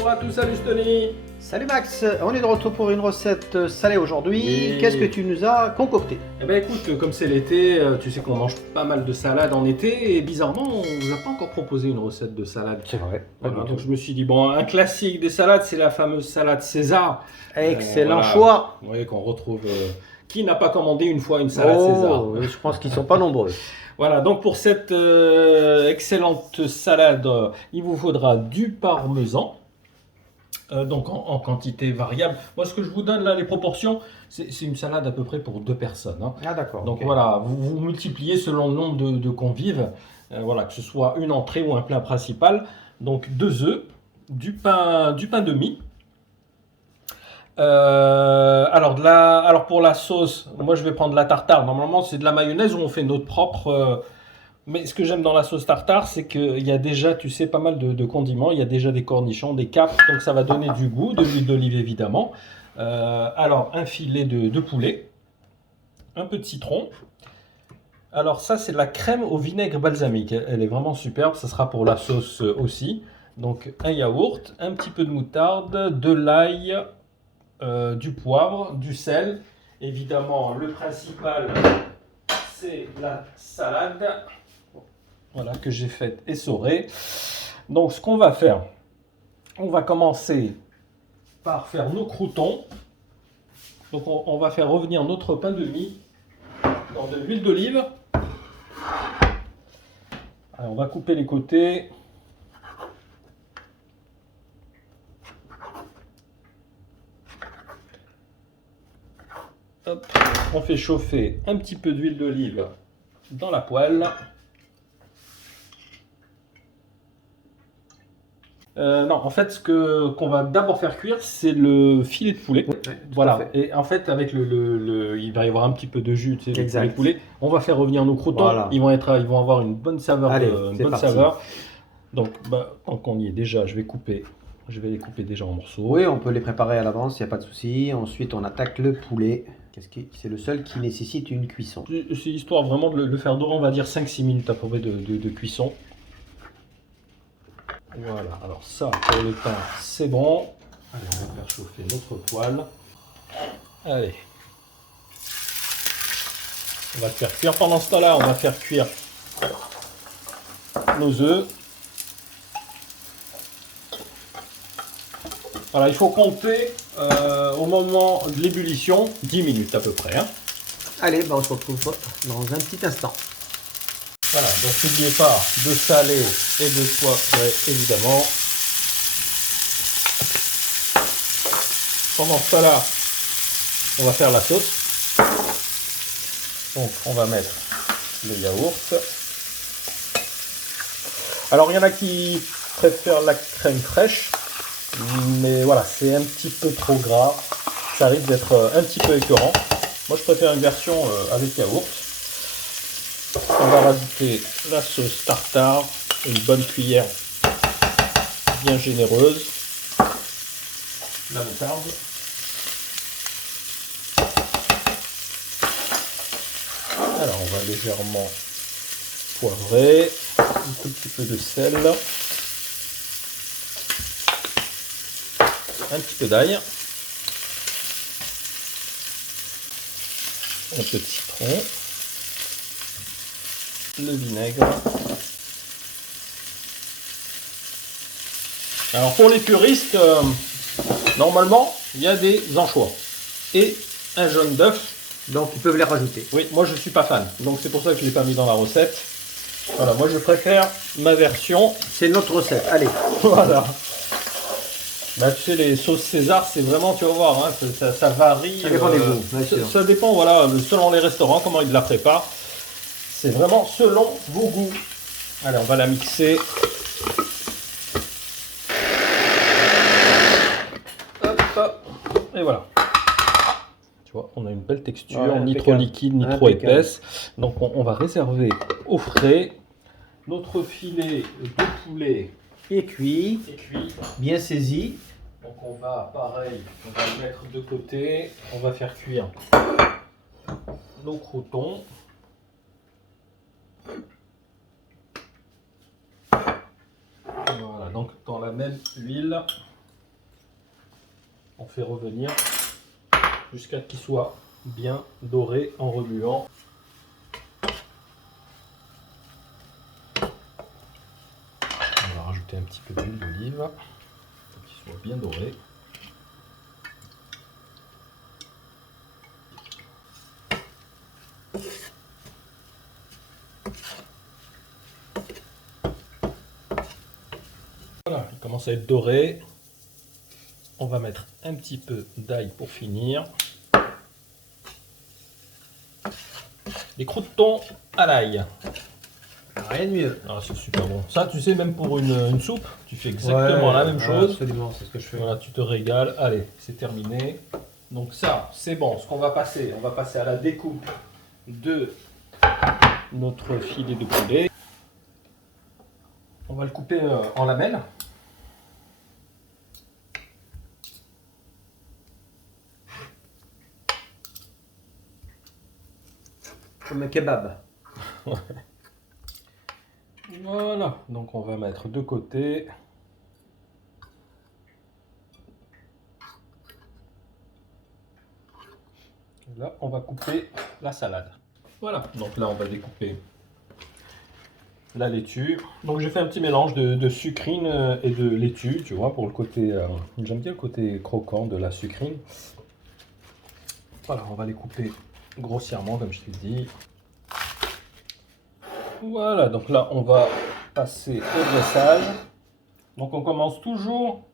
bonjour à tous, salut Tony. Salut Max, on est de retour pour une recette salée aujourd'hui. Oui. Qu'est-ce que tu nous as concocté? Eh ben écoute, comme c'est l'été, tu sais qu'on mange pas mal de salade en été et bizarrement on vous a pas encore proposé une recette de salade. C'est vrai, Voilà, donc je me suis dit bon, un classique des salades, c'est la fameuse salade César. Excellent Voilà. choix. Vous voyez qu'on retrouve. Qui n'a pas commandé une fois une salade César? Oui, je pense qu'ils sont pas nombreux. Voilà, donc pour cette excellente salade, il vous faudra du parmesan. Donc en quantité variable. Moi, ce que je vous donne là, les proportions, c'est une salade à peu près pour 2 personnes. Hein. Ah d'accord. Donc okay. voilà, vous multipliez selon le nombre de convives, voilà, que ce soit une entrée ou un plat principal. Donc 2 œufs, du pain de mie. Alors pour la sauce, moi je vais prendre la tartare. Normalement, c'est de la mayonnaise où on fait notre propre. Mais ce que j'aime dans la sauce tartare, c'est qu'il y a déjà, tu sais, pas mal de condiments. Il y a déjà des cornichons, des capres, donc ça va donner du goût, de l'huile d'olive évidemment. Alors, un filet de poulet, un peu de citron. Alors ça, c'est de la crème au vinaigre balsamique. Elle est vraiment superbe, ça sera pour la sauce aussi. Donc un yaourt, un petit peu de moutarde, de l'ail, du poivre, du sel. Évidemment, le principal, c'est la salade. Voilà, que j'ai faite essorer. Donc, ce qu'on va faire, on va commencer par faire nos croûtons. Donc, on va faire revenir notre pain de mie dans de l'huile d'olive. On va couper les côtés. Hop. On fait chauffer un petit peu d'huile d'olive dans la poêle. Non, en fait, ce qu'on va d'abord faire cuire, c'est le filet de poulet. Oui, voilà. Et en fait, avec il va y avoir un petit peu de jus, tu sais, le exact. filet de poulet. On va faire revenir nos croûtons. Voilà. Ils vont avoir une bonne saveur. Allez, c'est parti. Donc, tant qu'on y est déjà, je vais les couper déjà en morceaux. Oui, on peut les préparer à l'avance, il n'y a pas de souci. Ensuite, on attaque le poulet. C'est le seul qui nécessite une cuisson. C'est histoire vraiment de le faire dorer, on va dire 5-6 minutes à peu près de cuisson. Voilà, alors ça, pour le pain, c'est bon. Allez, on va faire chauffer notre poêle. Allez. On va le faire cuire. Pendant ce temps-là, on va faire cuire nos œufs. Voilà, il faut compter au moment de l'ébullition 10 minutes à peu près. Hein. Allez, on se retrouve dans un petit instant. Voilà, donc n'oubliez pas de saler et de poivrer évidemment. Pendant ce temps-là, on va faire la sauce. Donc on va mettre le yaourt. Alors il y en a qui préfèrent la crème fraîche, mais voilà, c'est un petit peu trop gras. Ça risque d'être un petit peu écœurant. Moi je préfère une version avec yaourt. On va rajouter la sauce tartare, une bonne cuillère bien généreuse, la moutarde, alors on va légèrement poivrer, un tout petit peu de sel, un petit peu d'ail, un peu de citron, le vinaigre. Alors pour les puristes, normalement il y a des anchois et un jaune d'œuf. Donc ils peuvent les rajouter. Oui, moi je suis pas fan, donc c'est pour ça que je ne l'ai pas mis dans la recette. Voilà, moi je préfère ma version. C'est notre recette, allez. Voilà. Bah, tu sais, les sauces César, c'est vraiment, tu vas voir, hein, ça varie. Ça dépend des goûts, bien sûr. Ça dépend, voilà, selon les restaurants, comment ils la préparent. C'est vraiment selon vos goûts. Allez, on va la mixer. Hop, hop. Et voilà. Tu vois, on a une belle texture, Ouais, ni trop liquide, ni trop épaisse. Donc on va réserver au frais notre filet de poulet Et cuit, bien saisi. Donc on va, pareil, on va le mettre de côté. On va faire cuire nos croûtons. Voilà, donc dans la même huile, On fait revenir jusqu'à ce qu'il soit bien doré en remuant. On va rajouter un petit peu d'huile d'olive pour qu'il soit bien doré. Voilà, il commence à être doré. On va mettre un petit peu d'ail pour finir. Les croûtons à l'ail. Rien de mieux. Ah, c'est super bon. Ça, tu sais, même pour une soupe, tu fais exactement la même chose. Absolument, c'est ce que je fais. Voilà, tu te régales. Allez, c'est terminé. Donc ça, c'est bon. Ce qu'on va passer, on va passer à la découpe de notre filet de poulet. On va le couper en lamelles. Comme un kebab. Voilà, donc on va mettre de côté. Là, on va couper la salade. Voilà, donc là, on va découper la laitue. Donc j'ai fait un petit mélange de sucrine et de laitue, tu vois, pour le côté... j'aime bien le côté croquant de la sucrine. Voilà, on va les couper grossièrement, comme je t'ai dit. Voilà, donc là, on va passer au dressage. Donc on commence toujours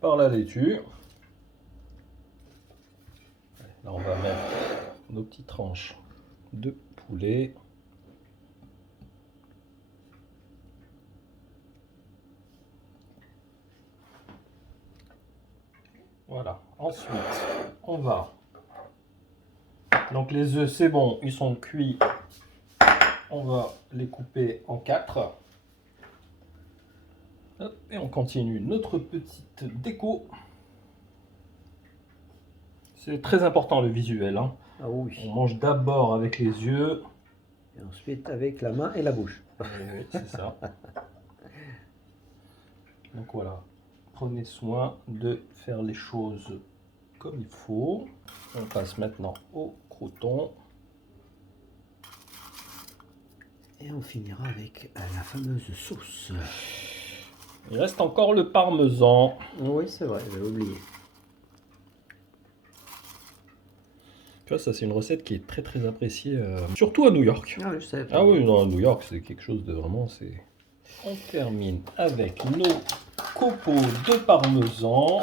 par la laitue. Là, on va mettre nos petites tranches de poulet. Voilà, ensuite, on va... Donc les œufs, c'est bon, ils sont cuits. On va les couper en 4. Et on continue notre petite déco. C'est très important le visuel, hein. Ah oui. On mange d'abord avec les yeux. Et ensuite avec la main et la bouche. Oui, c'est ça. Donc voilà, prenez soin de faire les choses comme il faut. On passe maintenant au crouton. Et on finira avec la fameuse sauce. Il reste encore le parmesan. Oui, c'est vrai, j'avais oublié. Tu vois, ça c'est une recette qui est très très appréciée, surtout à New York. Ah, je sais. Ah oui, non, à New York, c'est quelque chose de vraiment... On termine avec nos copeaux de parmesan.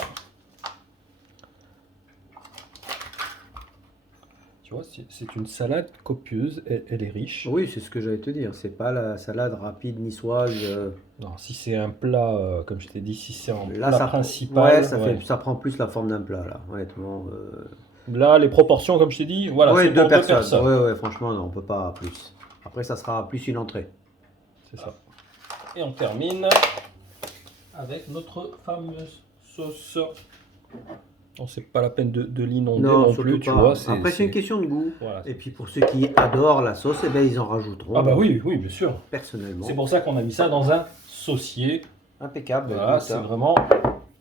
Tu vois, c'est une salade copieuse, elle est riche. Oui, c'est ce que j'allais te dire. C'est pas la salade rapide niçoise. Non, si c'est un plat, comme je t'ai dit, si c'est un Là, plat ça, principal, ouais, ça prend plus la forme d'un plat, là, honnêtement. Là, les proportions, comme je t'ai dit, voilà, Ouais, c'est pour deux personnes. Ouais, ouais, franchement, non, on peut pas plus. Après, ça sera plus une entrée. C'est ça. Et on termine avec notre fameuse sauce. Non, c'est pas la peine de l'inonder non plus, tu vois. Après, c'est une question de goût. Voilà. Et puis, pour ceux qui adorent la sauce, eh ben, ils en rajouteront. Ah bah oui, oui, bien sûr. Personnellement. C'est pour ça qu'on a mis ça dans un saucier. Impeccable. Voilà, c'est vraiment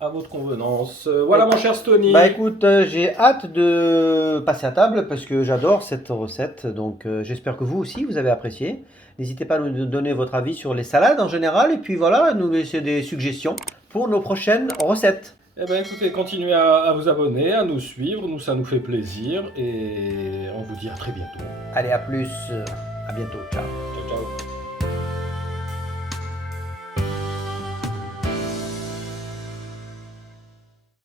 à votre convenance. Voilà, mon cher Stony. Bah écoute, j'ai hâte de passer à table parce que j'adore cette recette. Donc, j'espère que vous aussi, vous avez apprécié. N'hésitez pas à nous donner votre avis sur les salades en général. Et puis voilà, nous laisser des suggestions pour nos prochaines recettes. Eh bien, écoutez, continuez à vous abonner, à nous suivre. Nous, ça nous fait plaisir. Et on vous dit à très bientôt. Allez, à plus. À bientôt. Ciao. Ciao, ciao.